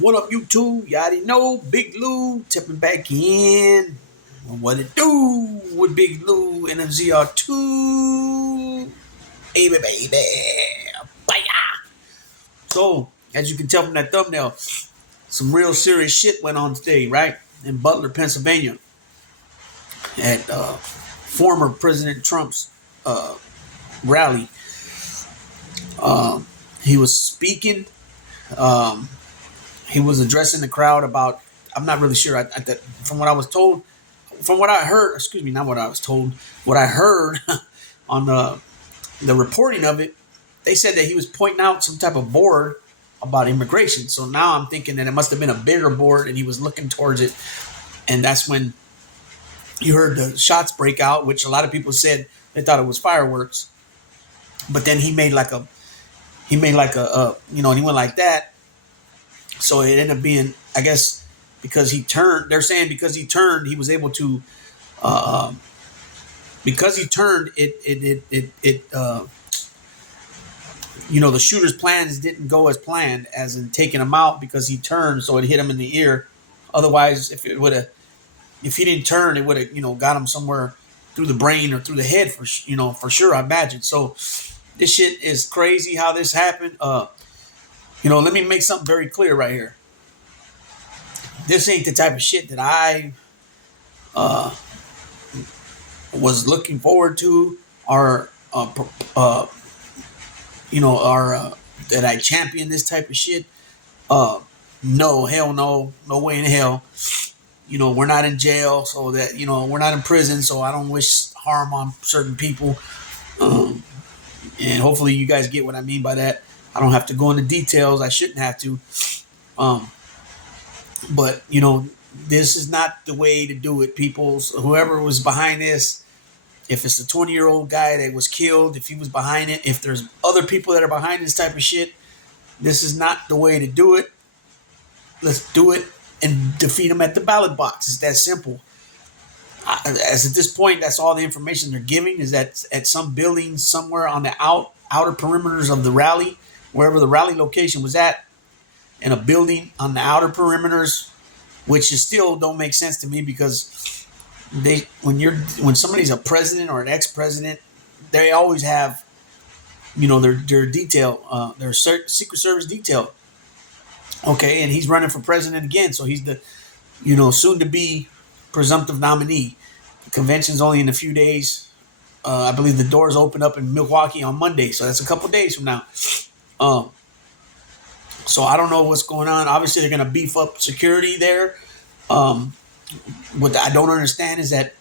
What up, YouTube? You already know Big Lou tipping back in. What it do with Big Lou and MZR2? Baby. Bye. So, as you can tell from that thumbnail, some real serious shit went on today, right? In Butler, Pennsylvania, at former President Trump's rally. He was speaking. He was addressing the crowd about, I'm not really sure. From what I was told, from what I heard, excuse me, not what I was told, what I heard on the reporting of it, they said that he was pointing out some type of board about immigration. So now I'm thinking that it must have been a bigger board and he was looking towards it. And that's when you heard the shots break out, which a lot of people said they thought it was fireworks. But then he made like a, and he went like that. So it ended up being, I guess, because he turned. They're saying because he turned, he was able to. Because he turned, the shooter's plans didn't go as planned, as in taking him out because he turned, so it hit him in the ear. Otherwise, if he didn't turn, it would have, got him somewhere through the brain or through the head for sure. I imagine. So this shit is crazy how this happened. Let me make something very clear right here. This ain't the type of shit that I was looking forward to, or that I champion this type of shit. No, hell no, no way in hell. We're not in jail, so that we're not in prison, so I don't wish harm on certain people. And hopefully you guys get what I mean by that. I don't have to go into details. I shouldn't have to. But, this is not the way to do it, people. So whoever was behind this, if it's a 20-year-old guy that was killed, if he was behind it, if there's other people that are behind this type of shit, this is not the way to do it. Let's do it and defeat them at the ballot box. It's that simple. As at this point, that's all the information they're giving, is that at some building somewhere on the outer perimeters of the rally, wherever the rally location was at, in a building on the outer perimeters, which is still don't make sense to me, because when somebody's a president or an ex-president, they always have their detail, their Secret Service detail. Okay, and he's running for president again, so he's the soon to be presumptive nominee. The convention's only in a few days. I believe the doors open up in Milwaukee on Monday, so that's a couple days from now. So I don't know what's going on. Obviously, they're going to beef up security there. What I don't understand is that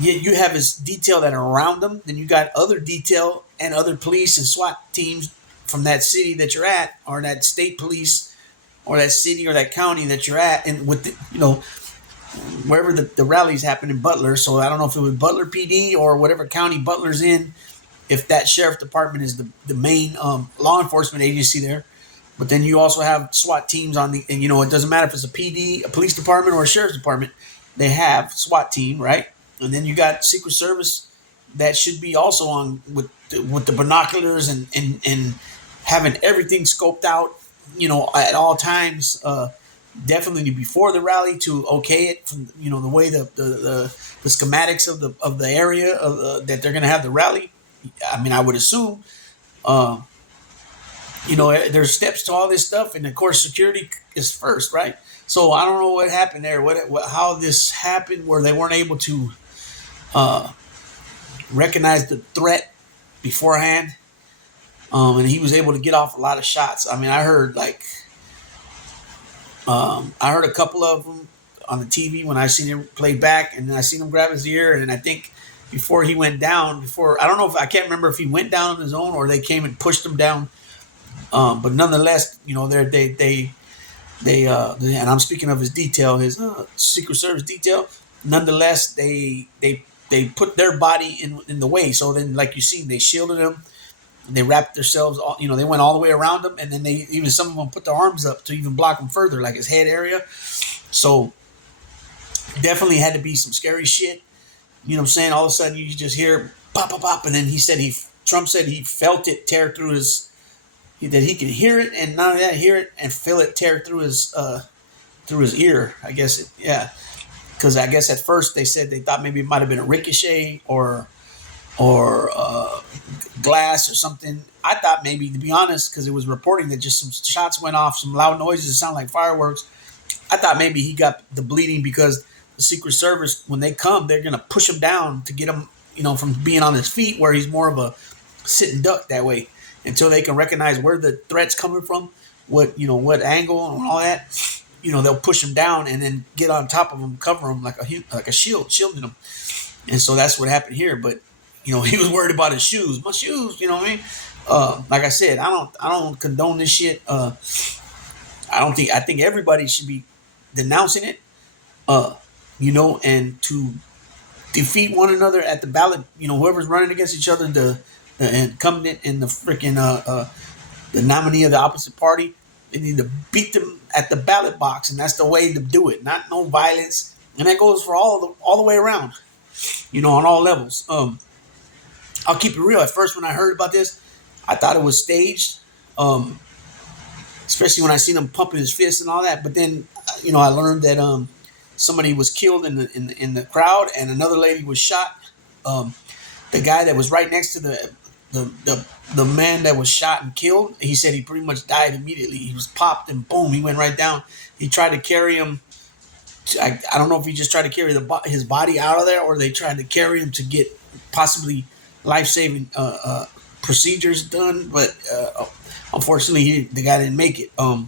you have his detail that are around them, then you got other detail and other police and SWAT teams from that city that you're at, or that state police, or that city or that county that you're at, and with wherever the rallies happen in Butler. So I don't know if it was Butler PD or whatever county Butler's in, if that sheriff department is the main law enforcement agency there. But then you also have SWAT teams and it doesn't matter if it's a PD, a police department, or a sheriff's department. They have SWAT team, right? And then you got Secret Service that should be also on with the binoculars and having everything scoped out, at all times. Definitely before the rally to okay it from the way the schematics of the area that they're going to have the rally. I mean, I would assume. There's steps to all this stuff, and of course, security is first, right? So I don't know what happened there. How this happened, where they weren't able to recognize the threat beforehand, and he was able to get off a lot of shots. I mean, I heard a couple of them on the TV when I seen him play back, and then I seen him grab his ear, and I think before he went down, I can't remember if he went down on his own or they came and pushed him down. But nonetheless, they and I'm speaking of his detail, his Secret Service detail. Nonetheless, they put their body in the way. So then, like you seen, they shielded him. And they wrapped themselves. They went all the way around him, and then some of them put their arms up to even block him further, like his head area. So definitely had to be some scary shit. You know what I'm saying? All of a sudden, you just hear pop, pop, pop, and then Trump said he felt it tear through that he could hear it, and not only that, hear it and feel it tear through his ear. I guess, yeah, because I guess at first they said they thought maybe it might have been a ricochet or glass or something. I thought maybe, to be honest, because it was reporting that just some shots went off, some loud noises, it sounded like fireworks. I thought maybe he got the bleeding because the Secret Service, when they come, they're gonna push him down to get him, from being on his feet, where he's more of a sitting duck that way, until they can recognize where the threat's coming from, what angle and all that. They'll push him down and then get on top of him, cover him like a shield, shielding him. And so that's what happened here. But he was worried about his shoes. My shoes, you know what I mean? Like I said, I don't condone this shit. I think everybody should be denouncing it. And to defeat one another at the ballot. Whoever's running against each other, the incumbent and the freaking the nominee of the opposite party, they need to beat them at the ballot box, and that's the way to do it. Not no violence, and that goes for all the way around. On all levels. I'll keep it real. At first, when I heard about this, I thought it was staged. Especially when I seen him pumping his fists and all that. But then, I learned that somebody was killed in the crowd, and another lady was shot. The guy that was right next to the man that was shot and killed, he said he pretty much died immediately. He was popped and boom, he went right down. He tried to carry him. I don't know if he just tried to carry his body out of there, or they tried to carry him to get possibly life-saving procedures done. But unfortunately, the guy didn't make it. So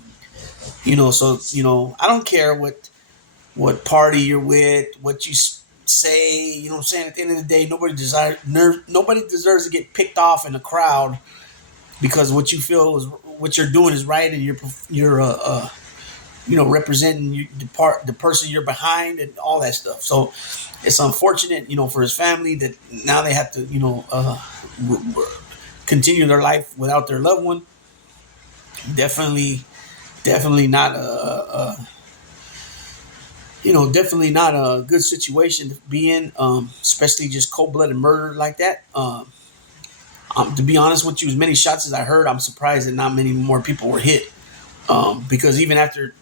I don't care what party you're with, what you say. You know what I'm saying? At the end of the day, nobody deserves to get picked off in a crowd because what you feel is what you're doing is right, and you're representing the person you're behind and all that stuff. So it's unfortunate, for his family that now they have to, continue their life without their loved one. Definitely not definitely not a good situation to be in, especially just cold-blooded murder like that. To be honest with you, as many shots as I heard, I'm surprised that not many more people were hit. Because even after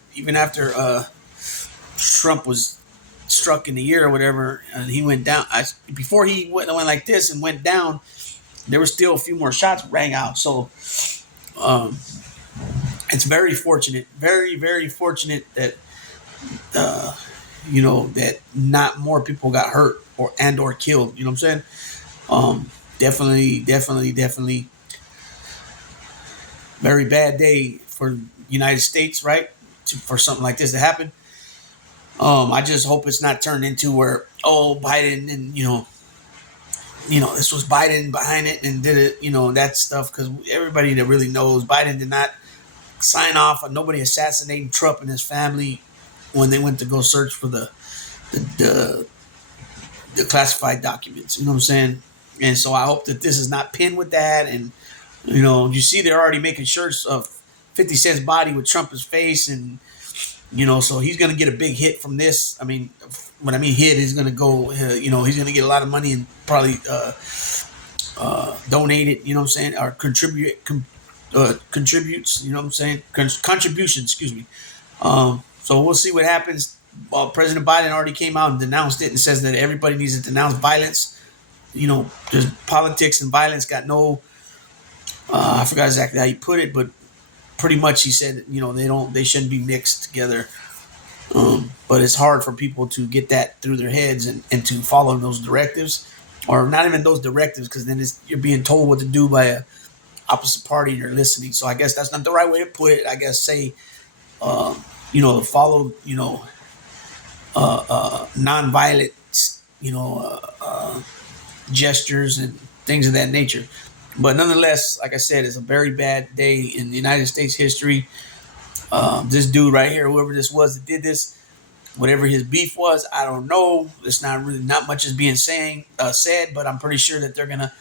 Trump was struck in the ear or whatever, and he went down, before he went like this and went down, there were still a few more shots rang out. So it's very fortunate, very, very fortunate that that not more people got hurt or killed. You know what I'm saying? Definitely very bad day for the United States, right? For something like this to happen. I just hope it's not turned into where, Biden and, this was Biden behind it and did it, that stuff. Because everybody that really knows, Biden did not sign off on nobody assassinating Trump and his family when they went to go search for the classified documents. You know what I'm saying? And so I hope that this is not pinned with that. And, you see they're already making shirts of 50 Cent's body with Trump's face. And, so he's going to get a big hit from this. I mean, when I mean hit, he's going to go, he's going to get a lot of money and probably donate it, you know what I'm saying, or contributes, you know what I'm saying, contribution, excuse me. So we'll see what happens. President Biden already came out and denounced it and says that everybody needs to denounce violence. There's politics and violence got no, I forgot exactly how he put it, but pretty much he said, they shouldn't be mixed together. But it's hard for people to get that through their heads and to follow those directives, or not even those directives, because then you're being told what to do by a opposite party and you're listening. So I guess that's not the right way to put it. I guess say, follow, nonviolent, gestures and things of that nature. But nonetheless, like I said, it's a very bad day in the United States history. This dude right here, whoever this was that did this, whatever his beef was, I don't know. It's not much is being said, but I'm pretty sure that they're gonna,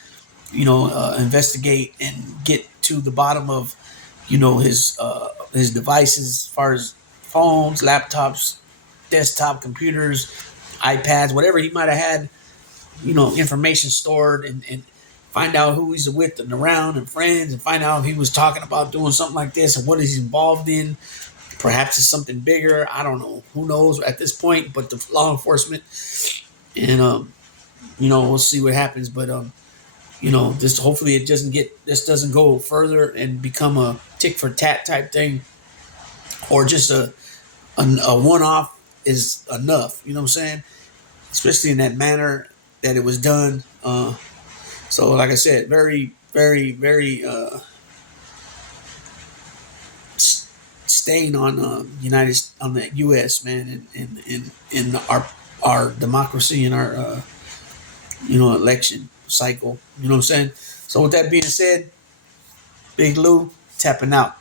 investigate and get to the bottom of, his devices as far as phones, laptops, desktop computers, iPads, whatever he might have had, information stored and find out who he's with and around and friends, and find out if he was talking about doing something like this and what he's involved in. Perhaps it's something bigger. I don't know. Who knows at this point? But the law enforcement, and we'll see what happens. But this hopefully this doesn't go further and become a tick for tat type thing, or just a one off is enough. You know what I'm saying? Especially in that manner that it was done. So, like I said, very, very, very stain on the U.S. man, and in our democracy and our election cycle. You know what I'm saying? So, with that being said, Big Lou tapping out.